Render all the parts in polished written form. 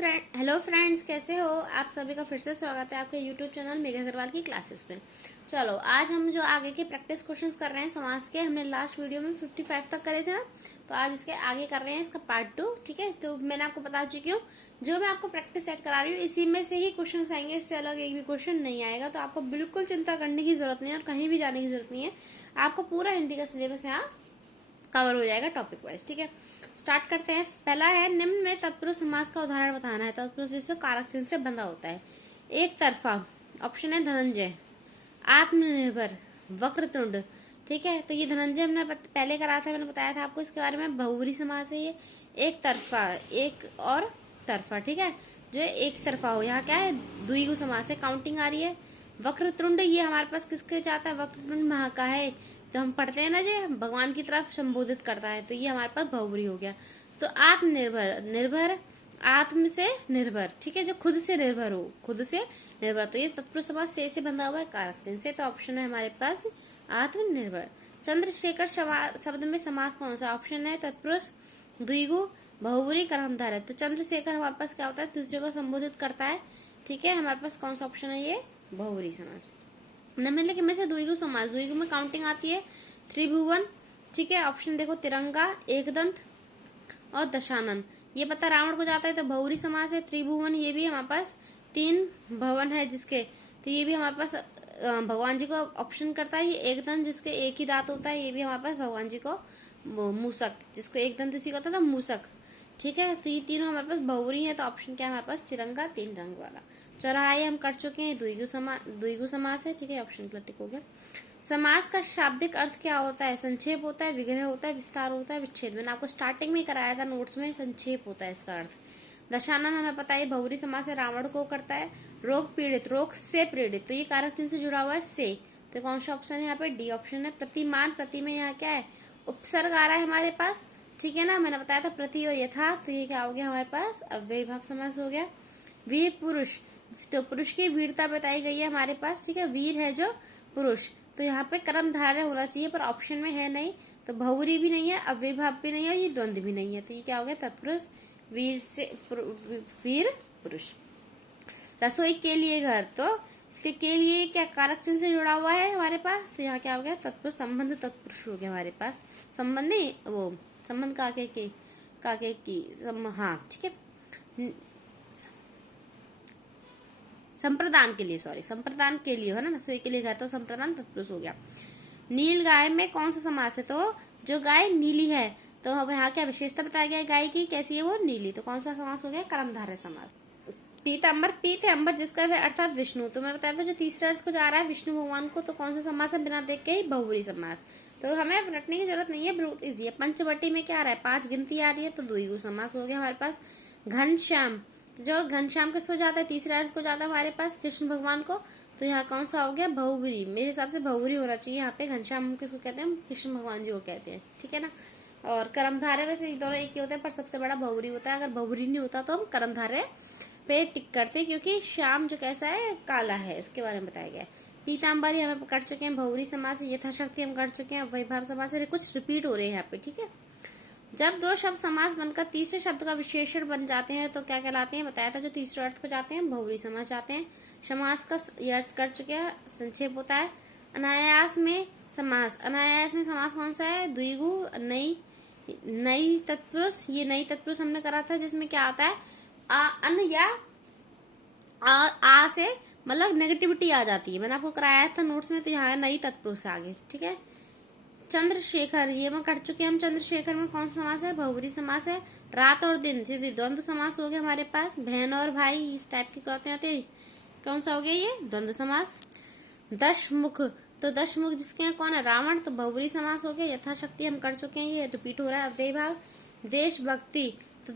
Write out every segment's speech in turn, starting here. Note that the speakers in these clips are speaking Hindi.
हेलो फ्रेंड्स, कैसे हो आप सभी का फिर से स्वागत है आपके यूट्यूब चैनल मेघा अग्रवाल की क्लासेस में। चलो आज हम जो आगे के प्रैक्टिस क्वेश्चंस कर रहे हैं समास के, हमने लास्ट वीडियो में 55 तक करे थे ना, तो आज इसके आगे कर रहे हैं इसका पार्ट 2। ठीक है, तो मैंने आपको बता चुकी हूँ जो मैं आपको प्रैक्टिस सेट करा रही हूँ इसी में से ही क्वेश्चन आएंगे, इससे अलग एक भी क्वेश्चन नहीं आएगा। तो आपको बिल्कुल चिंता करने की जरूरत नहीं है और कहीं भी जाने की जरूरत नहीं है। आपको पूरा हिंदी का सिलेबस यहाँ कवर हो जाएगा टॉपिक वाइज। ठीक है, स्टार्ट करते हैं। पहला है निम्न में तत्पुरुष समास का उदाहरण बताना है। तत्पुरुष जिससे कारक चिन्ह से बंधा होता है। एक तरफा, ऑप्शन है धनंजय। आत्मनिर्भर, वक्रतुंड। ठीक है, तो ये धनंजय हमने पहले करा था, मैंने बताया था आपको इसके बारे में। बहुब्री समास है ये। एक तरफा, एक और तरफा। ठीक है, जो एक तरफा हो, यहाँ क्या है द्विगु समास है, काउंटिंग आ रही है। वक्रतुंड ये हमारे पास किसके जाता है, वक्रतुंड महा का है, तो हम पढ़ते हैं ना जो भगवान की तरफ संबोधित करता है, तो ये हमारे पास बहुब्री हो गया। तो आत्मनिर्भर, निर्भर, आत्म से निर्भर। ठीक है, जो खुद से निर्भर हो, खुद से निर्भर, तो ये तत्पुरुष समास से बंधा हुआ है कारक चिन्ह से, तो ऑप्शन है हमारे पास आत्मनिर्भर। चंद्रशेखर शब्द में समास कौन सा, ऑप्शन है तत्पुरुष, द्विगु, बहुब्री, कर्मधारय। तो चंद्रशेखर हमारे पास क्या होता है, दूसरे को संबोधित करता है। ठीक है, हमारे पास कौन सा ऑप्शन है, ये बहुब्री समास। निम्नलिखित में से द्विगु समास, द्विगु में काउंटिंग आती है त्रिभुवन। ठीक है, ऑप्शन देखो तिरंगा, एकदंत और दशानन। ये पता रावण को जाता है, तो बहुब्री समास है। त्रिभुवन ये भी हमारे पास 3 भवन है जिसके, तो ये भी हमारे पास भगवान जी को ऑप्शन करता है। ये एकदंत जिसके एक ही दांत होता है, ये भी हमारे पास भगवान जी को, मूसक जिसको एकदंत इसी का होता था मूसक। ठीक है, तो ये तीनों हमारे पास बहुब्री है, तो ऑप्शन क्या है हमारे पास तिरंगा, 3 रंग वाला। चौराहा हम कर चुके हैं, द्विगु समास है। ठीक है, ऑप्शन टिक हो गया। समास का शाब्दिक अर्थ क्या होता है, संक्षेप होता है, विग्रह होता है, विस्तार होता है, विच्छेद। मैंने आपको स्टार्टिंग में कराया था नोट्स में, संक्षेप होता है इसका अर्थ। दशानन हमें पता है बहुब्री समास है, रावण को करता है। रोग पीड़ित, रोग से पीड़ित, तो ये कारक चिन्ह से जुड़ा हुआ है से, तो कौन सा ऑप्शन है यहाँ पे, डी ऑप्शन है। प्रतिमान, प्रति में यहाँ क्या है, उपसर्ग आ रहा है हमारे पास। ठीक है ना, मैंने बताया था प्रति और यथा, तो ये क्या हो गया हमारे पास, अव्ययी भाव समास हो गया। वीर पुरुष, तो पुरुष की वीरता बताई गई है हमारे पास। ठीक है, वीर है जो पुरुष, तो यहाँ पे कर्मधारय होना चाहिए, पर ऑप्शन में है नहीं, तो बहुब्री भी नहीं है, अव्ययी भाव भी नहीं है, ये द्वंद्व भी नहीं है, तो ये क्या हो गया तत्पुरुष, वीर से वीर पुरुष। रसोई के लिए घर, तो के लिए क्या कारक चिन्ह से जुड़ा हुआ है हमारे पास, तो यहाँ क्या हो गया तत्पुरुष, संबंध तत्पुरुष हो गया हमारे पास। संबंध नहीं, वो संबंध काके की हाँ ठीक है, संप्रदान के लिए, सॉरी संप्रदान के लिए है ना, रसोई के लिए घर, तो संप्रदान तत्पुरुष हो गया। नील गाय में कौन सा समास है, तो जो गाय नीली है, तो अब यहाँ क्या विशेषता बताया गया गाय की, कैसी है वो, नीली, तो कौन सा समास हो गया, कर्मधारय समास। पीताम्बर, पीत है अंबर जिसका है अर्थात विष्णु, तो मैं बताया था जो तीसरे अर्थ को जा रहा है विष्णु भगवान को, तो कौन सा समास है, बिना देख के ही बहुब्री समास। तो हमें रटने की जरूरत नहीं है, बहुत इजी है। पंचवटी में क्या आ रहा है, 5 गिनती आ रही है, तो द्विगु समास हो गया हमारे पास। घनश्याम, जो घनश्याम किसको जाता है, तीसरे अर्थ को जाता है हमारे पास कृष्ण भगवान को, तो यहाँ कौन सा हो गया, बहुब्री। मेरे हिसाब से बहुब्री होना चाहिए यहाँ पे। घनश्याम किसको कहते हैं, कृष्ण भगवान जी को कहते हैं। ठीक है ना, और कर्मधारय वैसे दोनों एक ही होते हैं, पर सबसे बड़ा बहुब्री होता है। अगर बहुब्री नहीं होता तो हम कर्मधारय पे टिक करते, क्योंकि श्याम जो कैसा है, काला है, उसके बारे में बताया गया है। पीताम्बरी हमें कर चुके हैं, बहुब्री समास। यथाशक्ति हम कर चुके हैं, वैभव समास है, कुछ रिपीट हो रहे हैं यहाँ पे। ठीक है, जब 2 शब्द समास बनकर तीसरे शब्द का विशेषण बन जाते हैं तो क्या कहलाते हैं, बताया था जो तीसरे अर्थ को जाते हैं बहुब्री समास जाते हैं। समास का ये अर्थ कर चुके हैं, संक्षेप होता है। अनायास में समास, अनायास में समास कौन सा है, द्विगु, नई तत्पुरुष। ये नई तत्पुरुष हमने करा था, जिसमें क्या आता है, अन या आ से मतलब नेगेटिविटी आ जाती है, मैंने आपको कराया था नोट्स में, तो यहाँ नई तत्पुरुष आगे। ठीक है, चंद्रशेखर, ये मैं कर चुके हैं हम। चंद्रशेखर में कौन सा समास है, बहुब्री समास है। रात और दिन, द्वंद्व समास हो गया हमारे पास। बहन और भाई, इस टाइप के कहते हैं, कौन सा हो गया ये, द्वंद्व समास। दशमुख, तो दशमुख जिसके यहाँ कौन है, रावण, तो बहुब्री समास हो गया। यथाशक्ति हम कर चुके हैं, ये रिपीट हो रहा है अव्ययी भाव। देशभक्ति, तो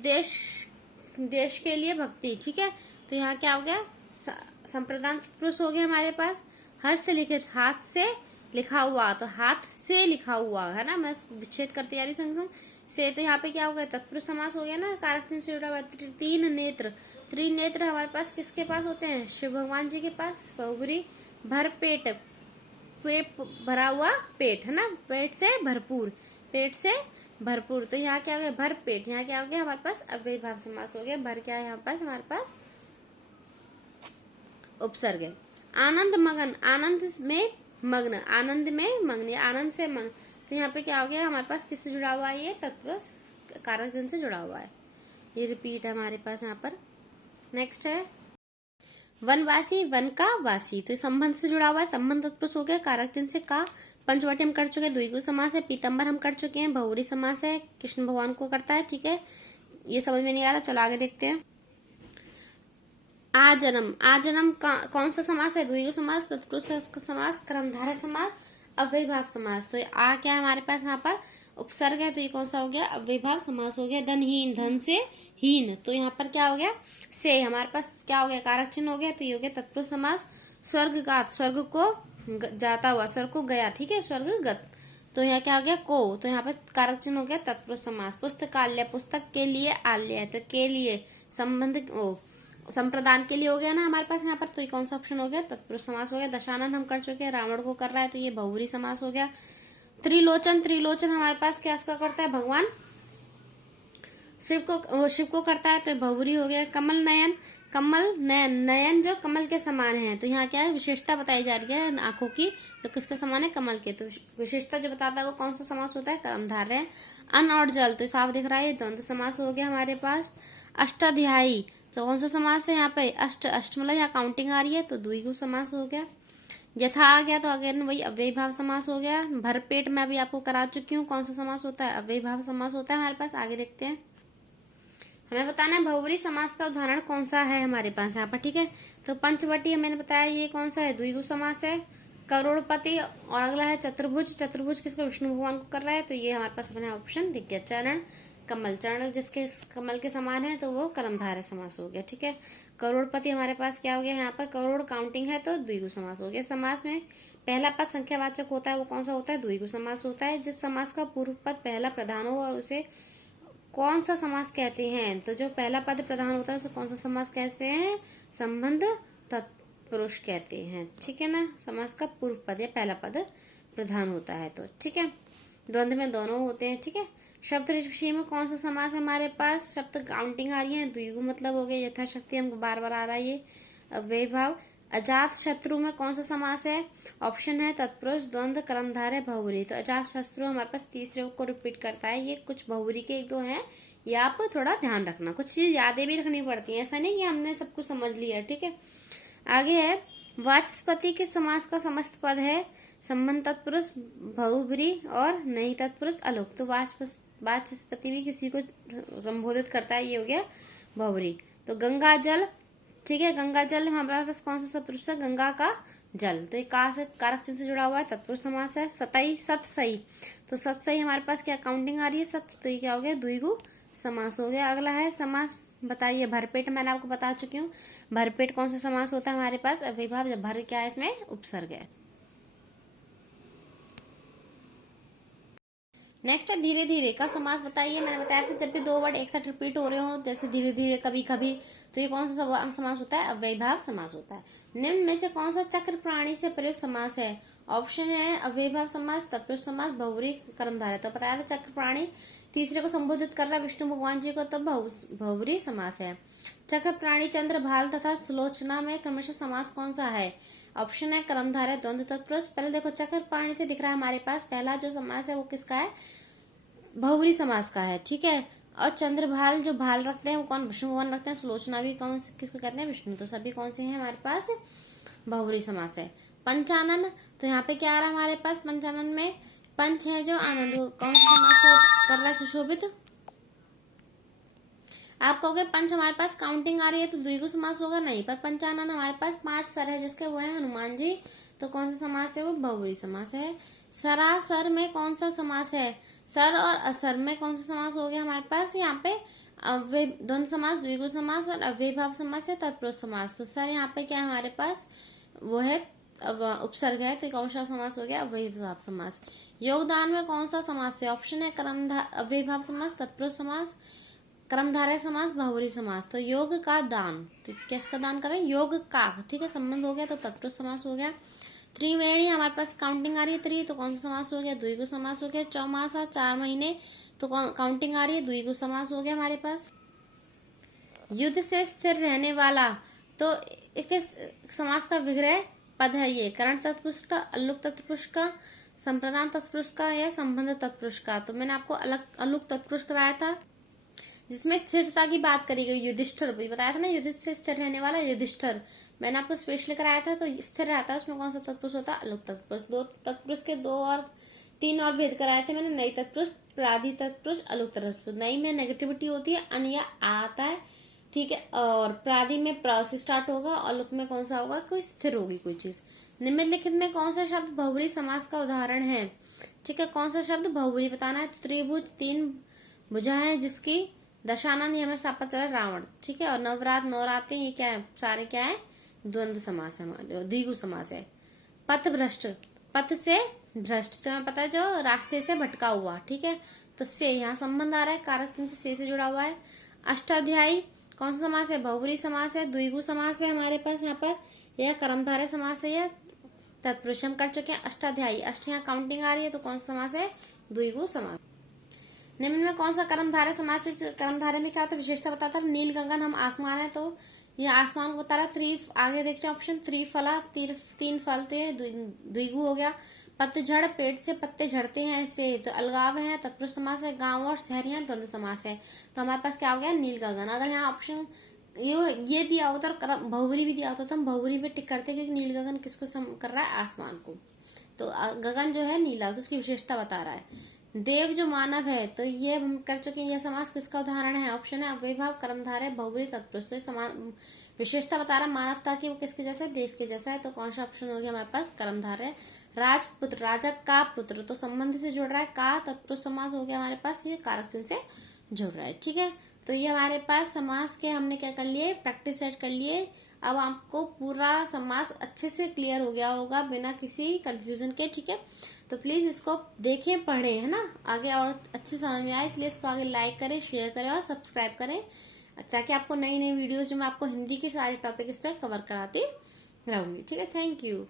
देश के लिए भक्ति। ठीक है, तो यहाँ क्या हो गया, संप्रदान पुरुष हो गया हमारे पास। हस्तलिखित, हाथ से लिखा हुआ, तो हाथ से लिखा हुआ है ना, मैं विच्छेद करती जा रही संग संग से, तो यहाँ पे क्या हो गया, तत्पुरुष समास हो गया ना, कारक चिन्ह से जुड़ा हुआ। 3 नेत्र, त्रिनेत्र हमारे पास किसके पास होते हैं, शिव भगवान जी के पास, बहुब्री। भर पेट, पेट भरा हुआ पेट है ना, पेट से भरपूर, पेट से भरपूर। तो यहाँ क्या हो गया, भर पेट। यहाँ क्या हो गया हमारे पास, अव्ययी भाव समास हो गया। भर क्या है यहाँ पास हमारे पास, उपसर्ग है। आनंद मगन, आनंद में मग्न, आनंद में मग्न, आनंद से मग्न। तो यहाँ पे क्या हो गया हमारे पास, किससे जुड़ा हुआ है, ये तत्पुरुष कारक जन से जुड़ा हुआ है। ये रिपीट है हमारे पास यहाँ पर। नेक्स्ट है वनवासी, वन का वासी। तो संबंध से जुड़ा हुआ है, संबंध तत्पुरुष हो गया, कारक जन से का। पंचवटी हम कर चुके हैं, द्विगु समास है। पीतम्बर हम कर चुके हैं, बहुरी समास है, कृष्ण भगवान को करता है। ठीक है, ये समझ में नहीं आ रहा, चलो आगे देखते हैं। आजन्म, आजन्म कौन सा समास है, द्विगु समास, तत्पुरुष समास, कर्मधारय समास, अव्ययी भाव समास। तो आ क्या है हमारे पास यहाँ पर, उपसर्ग है। तो ये कौन सा हो गया, अव्ययी भाव समास हो गया। धनहीन, धन से हीन। तो यहाँ पर क्या हो गया, से हमारे पास क्या हो गया, कारक चिन्ह हो गया। तो ये हो गया तत्पुरुष समास। स्वर्गगात, स्वर्ग को जाता हुआ, स्वर्ग को गया। ठीक है, स्वर्गगत। तो यहाँ क्या हो गया, को। तो यहाँ पे कारक चिन्ह हो गया तत्पुरुष समास। पुस्तकालय, पुस्तक के लिए आलय है। तो के लिए संबंध संप्रदान के लिए हो गया ना हमारे पास यहाँ पर। तो ये कौन सा ऑप्शन हो गया, तत्पुरुष समास हो गया। दशानन हम कर चुके हैं, रावण को कर रहा है, तो ये बहुरी समास हो गया। त्रिलोचन, त्रिलोचन हमारे पास क्या करता है, भगवान शिव को करता है, तो बहुरी हो गया। कमल नयन, कमल नयन, नयन जो कमल के समान है। तो यहाँ क्या है, विशेषता बताई जा रही है आंखों की, तो किसके समान है, कमल के। तो विशेषता जो बताता है वो कौन सा समास होता है, कर्मधारय। अन्न और जल, तो साफ दिख रहा है, द्वंद्व समास हो गया हमारे पास। अष्टाध्यायी, तो कौन सा समास है यहाँ पे, अष्ट, अष्ट मतलब यहाँ काउंटिंग आ रही है, तो द्विगु समास हो गया। यथा आ गया, तो अगेन वही अव्ययी भाव समास हो गया। भरपेट में अभी आपको करा चुकी हूँ, कौन सा समास होता है, अव्ययी भाव समास होता है हमारे पास। आगे देखते हैं, हमें बताना है बहुव्रीहि समास का उदाहरण कौन सा है हमारे पास यहाँ पर। ठीक है, तो पंचवटी मैंने बताया ये कौन सा है, द्विगु समास है। करोड़पति, और अगला है चतुर्भुज, चतुर्भुज किसको, विष्णु भगवान को कर रहा है, तो ये हमारे पास अपना ऑप्शन दिख गया। चरण, कमल, चरण जिसके कमल के समान है, तो वो कर्मधारय समास हो गया। ठीक है, करोड़पति हमारे पास क्या हो गया यहाँ पर, करोड़ काउंटिंग है, तो द्विगु समास हो गया। समास में पहला पद संख्यावाचक होता है, वो कौन सा होता है, द्विगु समास होता है। जिस समास का पूर्व पद पहला प्रधान हो और उसे कौन सा समास कहते हैं, तो जो पहला पद प्रधान होता है उसे कौन सा समास कहते हैं, संबंध तत्पुरुष कहते हैं। ठीक है ना, समास का पूर्व पद या पहला पद प्रधान होता है। तो ठीक है, द्वंद्व में दोनों होते हैं। ठीक है, शब्द ऋषि में कौन सा समास है हमारे पास, शब्द काउंटिंग आ रही है, द्विगु मतलब हो गया, यथाशक्ति हमको बार बार आ रहा है ये अव्ययी भाव। अजात शत्रु में कौन सा समास है, ऑप्शन है तत्पुरुष, द्वंद्व, कर्मधारय, बहुव्रीहि। तो अजात शत्रु हमारे पास तीसरे को रिपीट करता है। ये कुछ बहुव्रीहि के एक दो हैं, ये आप थोड़ा ध्यान रखना, कुछ चीज यादें भी रखनी पड़ती है, ऐसा नहीं कि हमने सब कुछ समझ लिया। ठीक है, आगे है वाचस्पति के समास का समस्त पद है संबंध तत्पुरुष, बहुव्रीहि और नहीं तत्पुरुष, अलोक। तो वाचस्पति भी किसी को संबोधित करता है, ये हो गया बहुव्रीहि। तो गंगा जल, ठीक है, गंगा जल हमारे पास कौन सा सत्पुरुष है, गंगा का जल। तो ये का से कारक चिन्ह से जुड़ा हुआ है, तत्पुरुष समास है। सतई, सतसई, तो सतसई हमारे पास क्या काउंटिंग आ रही है, सत, तो ये क्या हो गया, द्विगु समास हो गया। अगला है समास, बताइए भरपेट, मैंने आपको बता चुकी हूँ। भरपेट कौन सा समास होता है हमारे पास, अव्ययी भाव, जब भर क्या है इसमें उपसर्ग है। नेक्स्ट है धीरे धीरे का समास, बताइए। मैंने बताया था जब भी दो वर्ड एक साथ रिपीट हो रहे हो, जैसे धीरे धीरे, कभी कभी, तो ये कौन सा समास होता है, अव्ययी भाव समास होता है। निम्न में से कौन सा चक्र प्राणी से प्रयुक्त समास है, ऑप्शन है अव्ययी भाव समास, तत्पुरुष समास, बहुव्रीहि, कर्मधारय। तो बताया था चक्र प्राणी तीसरे को संबोधित कर रहा है विष्णु भगवान जी को, तो बहुव्रीहि समास है। चक्र प्राणी, चंद्र, भाल तथा सुलोचना में क्रमशः समास कौन सा है, ऑप्शन है कर्मधारय, द्वंद्व, तत्पुरुष। पहले देखो चक्र प्राणी से दिख रहा है हमारे पास, पहला जो समास है वो किसका है, बहुव्रीहि समास का है। ठीक है, और चंद्रभाल जो भाल रखते हैं वो कौन, विष्णु भगवान रखते हैं। सुलोचना भी कौन, किसको कहते हैं, विष्णु। तो सभी कौन से हैं हमारे पास, बहुव्रीहि समास है। पंचानन, तो यहाँ पे क्या आ रहा है हमारे पास, पंचानन में पंच है जो आनंद, कौन सा समास कर रहा है, सुशोभित। आप कहोगे पंच हमारे पास काउंटिंग आ रही है तो द्विगु समास होगा, नहीं, पर पंचानन हमारे पास 5 सर है जिसके वो है हनुमान जी, तो कौन सा समास है, वो बहुव्रीहि समास है। सरासर में कौन सा समास है, सर और असर में कौन सा समास हो गया हमारे पास, यहाँ पे द्वंद्व समास, द्विगु समास और अव्ययी भाव समास है, तत्पुरुष समास। तो सर यहाँ पे क्या है हमारे पास, वो है उपसर्ग है, तो कौन सा समास हो गया, अव्ययी भाव समास। योगदान में कौन सा समास है, ऑप्शन है अव्ययी भाव समास, तत्पुरुष समास, कर्मधारय समास, बहुव्रीहि समास। तो योग का दान, तो किसका दान करें, योग का, ठीक है, संबंध हो गया, तो तत्पुरुष समास हो गया। त्रिवेणी हमारे पास काउंटिंग आ रही है 3, तो कौन सा समास हो गया, द्विगु समास हो गया। चौमासा, 4 महीने, तो काउंटिंग आ रही है, द्विगु समास हो गया हमारे पास। युद्ध से स्थिर रहने वाला, तो किस समास का विग्रह पद है ये? करण तत्पुरुष का, अल्लुक तत्पुरुष का, संप्रदान तत्पुरुष का या संबंध तत्पुरुष का? तो मैंने आपको अल्लुक तत्पुरुष कराया था जिसमें स्थिरता की बात करी गई। युधिष्ठिर बताया था ना, युद्ध से स्थिर रहने वाला युधिष्ठिर, मैंने आपको स्पेशली कराया था। तो स्थिर रहता है उसमें कौन सा तत्पुरुष होता है? अल्लुक तत्पुरुष। दो तत्पुरुष के तीन और भेद कराए थे मैंने, नई तत्पुरुष, प्राधि तत्पुरुष, अल्लुक तत्पुरुष। नई में नेगेटिविटी होती है, अन या आता है, ठीक है, और प्राधि में प्र से स्टार्ट होगा, और अल्लुक में कौन सा होगा? कोई स्थिर होगी कोई चीज। निम्नलिखित में कौन सा शब्द बहुब्री समास का उदाहरण है? ठीक है, कौन सा शब्द बहुब्री बताना है? त्रिभुज, तीन भुजा है जिसकी, दशानंद, ये हमें सापा चला रावण, ठीक है, और नवरात, नवराते, ये क्या है? सारे क्या है? द्वंद्व समास है, द्विगु समास है। पथ भ्रष्ट, पथ से भ्रष्ट, तो हमें पता है जो रास्ते से भटका हुआ, ठीक है, तो से यहाँ संबंध आ रहा है, कारक चिन्ह से जुड़ा हुआ है। अष्टाध्यायी कौन सा समास है? बहुब्री समास है, द्विगु समास है हमारे पास यहाँ पर, यह कर्मधारय समास है, यह तत्पुरुष हम कर चुके हैं। अष्टाध्यायी, अष्ट यहाँ काउंटिंग आ रही है, तो कौन सा समास है? द्विगु समास। निम्न में कौन सा कर्मधारय समास है? कर्मधारय में क्या होता है? विशेषता बताता है। नील गगन, हम आसमान है, तो ये आसमान को बता रहा। आगे देखते हैं ऑप्शन, त्रिफला, तीन फलते हैं, द्विगु हो गया। पतझड़, पेट से पत्ते झड़ते हैं ऐसे, तो अलगाव है, तत्पुरुष समास है। गांव और शहर यहाँ द्वंद्व समास है, तो हमारे पास क्या हो गया? नील गगन। अगर यहाँ ऑप्शन ये दिया होता और बहुब्री भी दिया होता तो हम बहुब्री पे टिक करते, क्योंकि नील गगन किसको कर रहा है? आसमान को। तो गगन जो है नीला, तो उसकी विशेषता बता रहा है। देव जो मानव है, तो ये हम कर चुके हैं। यह समास किसका उदाहरण है? ऑप्शन है अव्ययभाव, कर्मधारय, बहुब्री, तत्पुरुष। तो समान विशेषता बता रहा है मानवता की, वो किसके जैसा है? देव के जैसा है, तो कौन सा ऑप्शन हो गया हमारे पास? कर्मधारय। राजपुत्र, राजा का पुत्र, तो संबंध से जुड़ रहा है, का तत्पुरुष समास हो गया हमारे पास, ये कारक चिन्ह से जुड़ रहा है, ठीक है। तो ये हमारे पास समास के हमने क्या कर लिए? प्रैक्टिस सेट कर लिए। अब आपको पूरा समास अच्छे से क्लियर हो गया होगा बिना किसी कंफ्यूजन के, ठीक है। तो प्लीज इसको देखें, पढ़ें, है ना, आगे और अच्छे समझ में आए, इसलिए इसको आगे लाइक करें, शेयर करें और सब्सक्राइब करें, ताकि आपको नई नई वीडियोस जो मैं आपको हिंदी के सारे टॉपिक इस पर कवर कराती रहूंगी, ठीक है। Thank you.